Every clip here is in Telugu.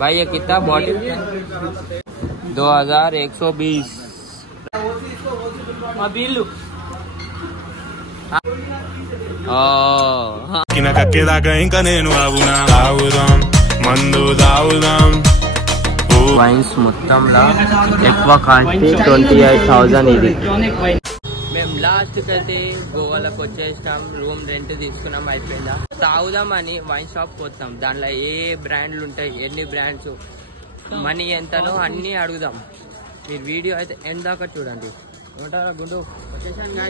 भाई ये कितना बॉटल? 2120। వైన్స్ మొత్తంలో ఎక్కువ కాస్ట్ 28,000 ఇది. మేము లాస్ట్కి అయితే గోవాలోకి వచ్చేసినాం. రూమ్ రెంట్ తీసుకున్నాం, అయిపోయిందా. తాగుదామని వైన్ షాప్ పోతాం. దాంట్లో ఏ బ్రాండ్లు ఉంటాయి, ఎన్ని బ్రాండ్స్, మనీ ఎంతనో అన్నీ అడుగుదాం. మీరు వీడియో అయితే ఎందాక చూడండి. ఏమంటారా గుండు?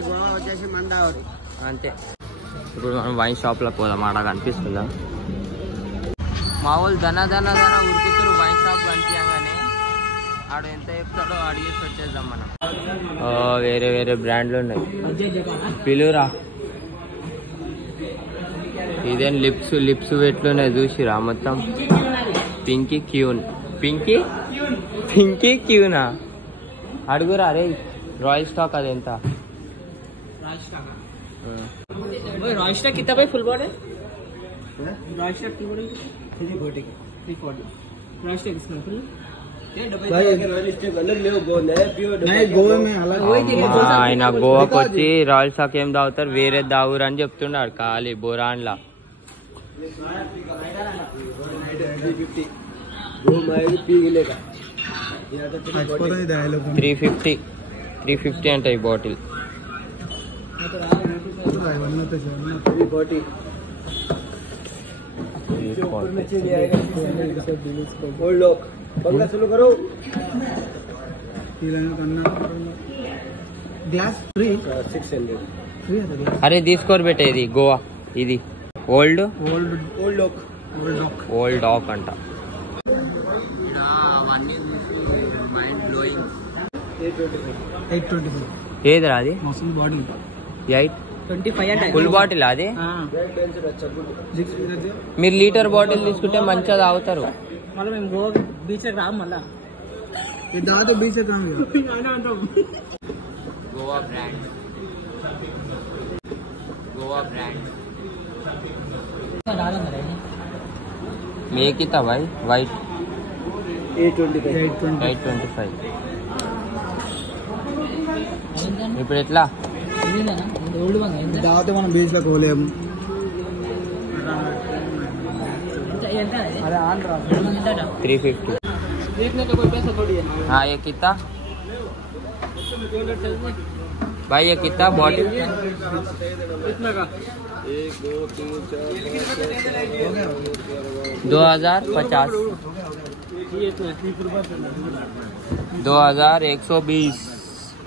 గోవా వచ్చేసి మందావరి అంతే. ఇప్పుడు మనం వైన్ షాప్లో పోదాం. ఆడ కనిపిస్తుందా మా వాళ్ళు ధన ఉరుకుతారు. వైన్ షాప్ కనిపించగానే ఆడు ఎంత చెప్తాడో అడిగేసి వచ్చేద్దాం మనం. వేరే వేరే బ్రాండ్లు ఉన్నాయి. పిలురా. ఇదేం లిప్స్ ఎట్లున్నాయి చూసిరా మొత్తం. పింకీ క్యూనా అడుగురా. అరే రాయల్ స్టాక్ అది ఎంత? रॉयल स्टॉक कितना भाई? Full bottle royal stock full bottle 340 royal stock इसमें फुल ఆయన గోవాకి వచ్చి రాయల్ స్టాక్ ఏం తాగుతారు, వేరే తాగురు అని చెప్తున్నాడు. ఖాళీ బోరాన్లా 350 అంటే ఈ బాటిల్. అరే తీసుకోరు బెట్ట. ఇది గోవా, ఇది ఓల్డ్ డాక్ అంట. అవన్నీ చూసి మైండ్ బ్లోయింగ్. ఏదిరా అది? బాటిల్ 825 ఫుల్ బాటిల్ అది. మీరు లీటర్ బాటిల్ తీసుకుంటే మంచిగా తాగుతారు. మళ్ళీ మేము గోవా బీచ్ రాము. మళ్ళా బీచ్ గోవా బ్రాండ్ మేకితా భాయ్ వైట్ 825. ఇప్పుడు ఎట్లా దావతే మనం బీచ్ లో పోలేము. $350. हाँ ये कितना भाई? ये कितना बॉटल? 2050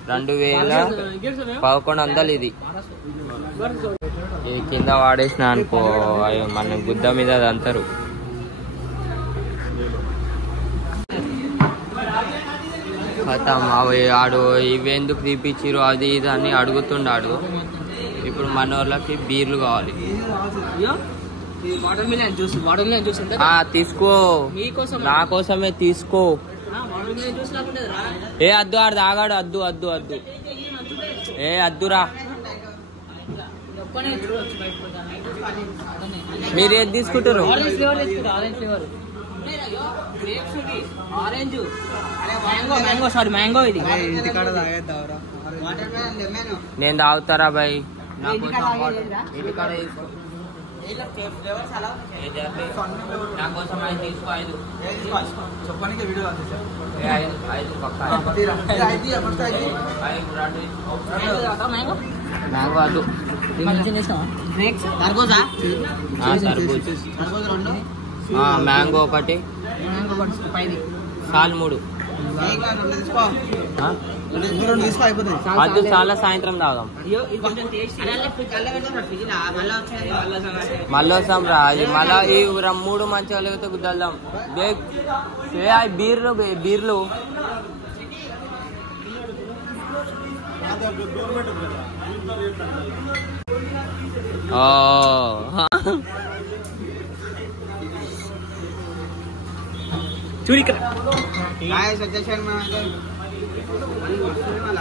2120 2100 ఇది. ఇది కింద వాడేసిన అనుకో, మన గుద్ద మీద అది అంటారు. ఆడు ఇవెందుకు తీపిచ్చిరు అది ఇది అని అడుగుతున్నాడు. ఇప్పుడు మన వాళ్ళకి బీర్లు కావాలి. తీసుకో, నా కోసమే తీసుకో. ఏ అద్దు ఆడు తాగాడు. అద్దు ఏ అద్దురా. మీరు ఏది తీసుకుంటారు? నేను తాగుతారా బాయ్? నా కోసం 5 తీసుకో. 5 మ్యాంగో అద్దు. మ్యాంగో ఒకటి, సాల్ 3. అది చాలా సాయంత్రం తాగుదాం. మళ్ళీ వస్తాం రా. మళ్ళా ఈ 3 మంచిగా లేకపోతే గుద్దల్దాం. బీర్లు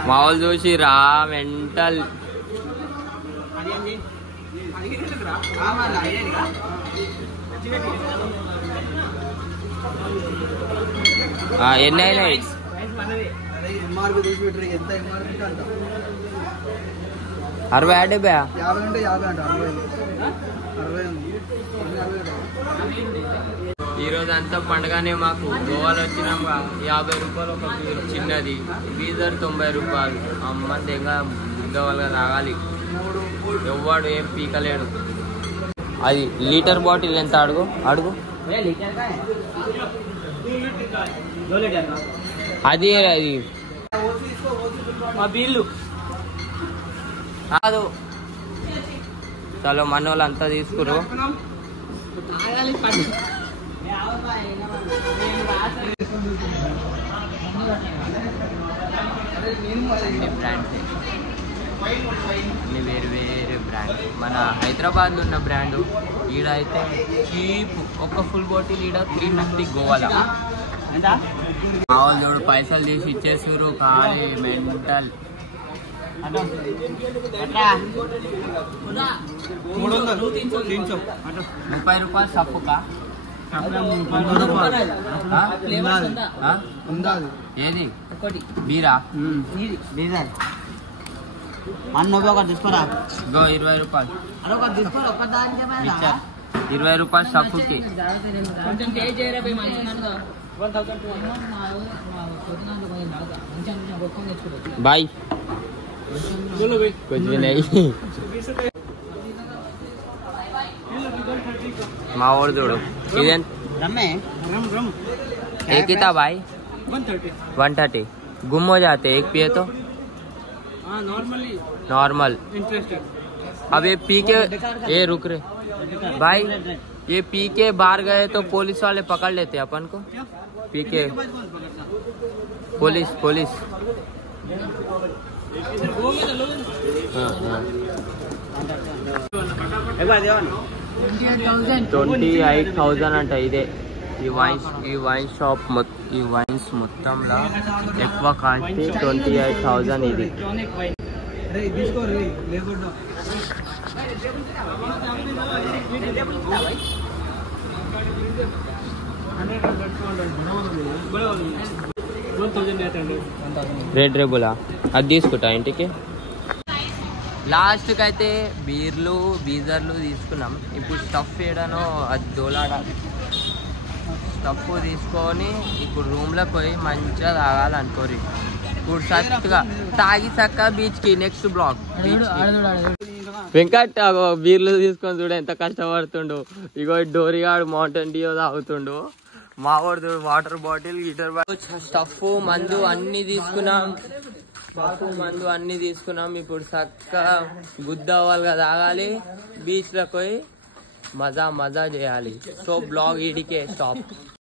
మామూలు చూసి రా మెంటల్. ఎన్ని అయినాయి? ఎంఆర్పి చూసి పెట్టరు ఎంత ఎంఆర్పి అంట 60 50 50 అంటే 50 అంట 60 ఈరోజు అంతా పండుగనే మాకు. గోవాలో వచ్చినాక 50 రూపాయలు ఒక చిన్నది, బీజర్ 90 రూపాయలు. అమ్మ తెగ ముద్దవాళ్ళగా తాగాలి, ఎవ్వడు ఏం పీకలేడు. అది లీటర్ బాటిల్ ఎంత అడుగు అడుగు. అది అది మా బిల్లు కాదు. చలో మన వాళ్ళు అంతా తీసుకురు. అన్ని వేరు వేరే బ్రాండ్. మన హైదరాబాద్లో ఉన్న బ్రాండు. ఈడ అయితే చీప్. ఒక్క ఫుల్ బాటిల్ ఈడ 350 గోవాలో. మా వాళ్ళు చూడు పైసలు తీసి ఇచ్చేసారు. ఖాళీ మెంటల్. 30 రూపాయలు సప్పుకా? ఏది బీరా? తీసుకోరా 20 రూపాయలు. 20 రూపాయలు సప్పుకి. కొంచెం టేస్ట్ చేయరా బాయ్ कुछ भी नहीं. మా వాడు చూడు ఇదేం एक ही था भाई 130. गुम हो जाते एक पिए तो नॉर्मल. अब ये पी के ये रुक रहे भाई, ये पी के बाहर गए तो पुलिस वाले पकड़ लेते अपन को. पी के पुलिस 28,000 అంట. ఇదే ఈ వైన్ షాప్ ఈ వైన్స్ మొత్తంలో ఎక్కువ కాస్ట్ 28,000 ఇది. రెడ్ రెబులా అది తీసుకుంటా ఇంటికి. లాస్ట్కి అయితే బీజర్లు తీసుకున్నాం. ఇప్పుడు స్టఫ్ వేయడానో అది దోలాడాలి. స్టఫ్ తీసుకొని ఇప్పుడు రూమ్లోకి పోయి మంచిగా తాగాలనుకోరి. ఇప్పుడు సత్తుగా తాగి చక్క బీచ్కి. నెక్స్ట్ బ్లాగ్ వెంకట్ బీర్లు తీసుకొని చూడు ఎంత కష్టపడుతుండు. ఇగో డోరిగాడు మౌంటైన్ డ్యూ తాగుతుండు. మా వాడు వాటర్ బాటిల్ గిటర్ స్టఫ్ మందు అన్ని తీసుకున్నాం. ఇప్పుడు చక్కగా గుద్దవాళ్ళుగా తాగాలి, బీచ్లోకి పోయి మజా చేయాలి. సో బ్లాగ్ ఈడికే స్టాప్.